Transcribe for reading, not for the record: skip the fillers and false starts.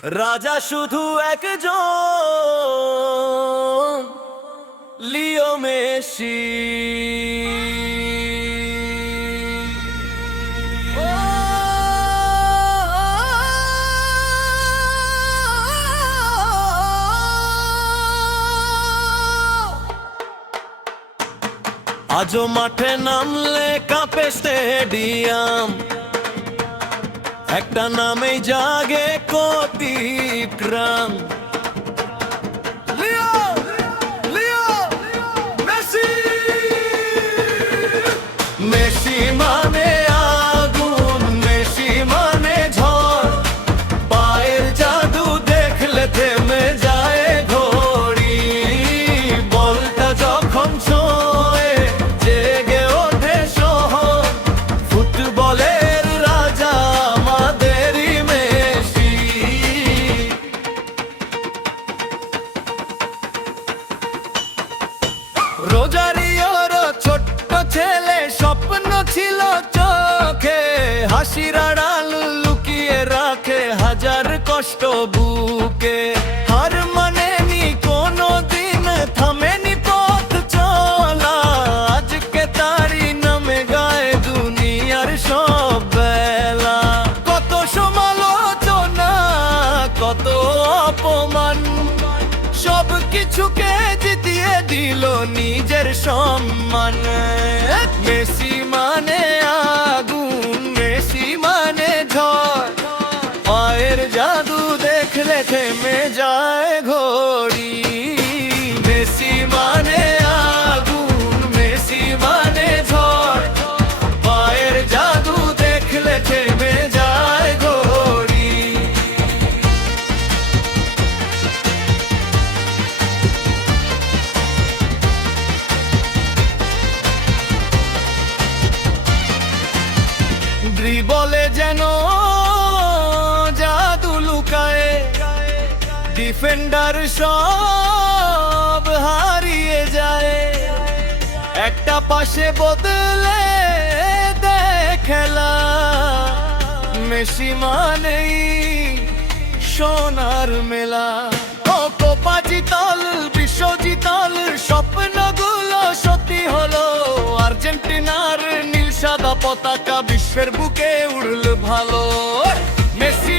রাজা শুধু একজন, লিও মেসি। আজও মাঠে নামলে কাঁপে স্টেডিয়াম, একটা নামেই জাগে কোটি প্রাণ। লিও লিও মেসি। মেসি মানে আগুন, মেসি মানে ঝড়, পায়ের জাদু দেখলে থেমে যায় ঘড়ি। বলটা যখন ছোঁয়ে জেগে ওঠে শহর, ফুটবলের রাজা আমাদেরই মেসি। রোজারিওর ছোট্ট ছেলে, স্বপ্ন ছিল চোখে, হাসির আড়াল লুকিয়ে রাখে হাজার কষ্ট বুকে। হার মানেনি কোনো দিন, থামেনি পথ চলা, আজকে তারি নামে গায়ে দুনিয়ার সব বেলা। কত সমালোচনা, কত অপমান, সব কিছুকে জিতিয়ে দিল নিজের সম্মান। মেসি মানে আগুন, মেসি মানে ঝড়, পায়ের জাদু দেখলে থেমে যায় ঘড়ি। মেসি মানে আগুন, মেসি মানে ঝড়, পায়ের জাদু দেখলে থেমে যায় ঘড়ি। ড্রিবলে যেন জাদু লুকায়, ডিফেন্ডার সব হারিয়ে যায়। একটা পাশে বদলে দেয় খেলা, মেসি মানেই সোনার মেলা। ও কোপা জিতল, বিশ্ব জিতল, স্বপ্নগুলো সত্যি হলো। আর্জেন্টিনার নীল সাদা পতাকা বিশ্বের বুকে উড়ল ভালো। মেসি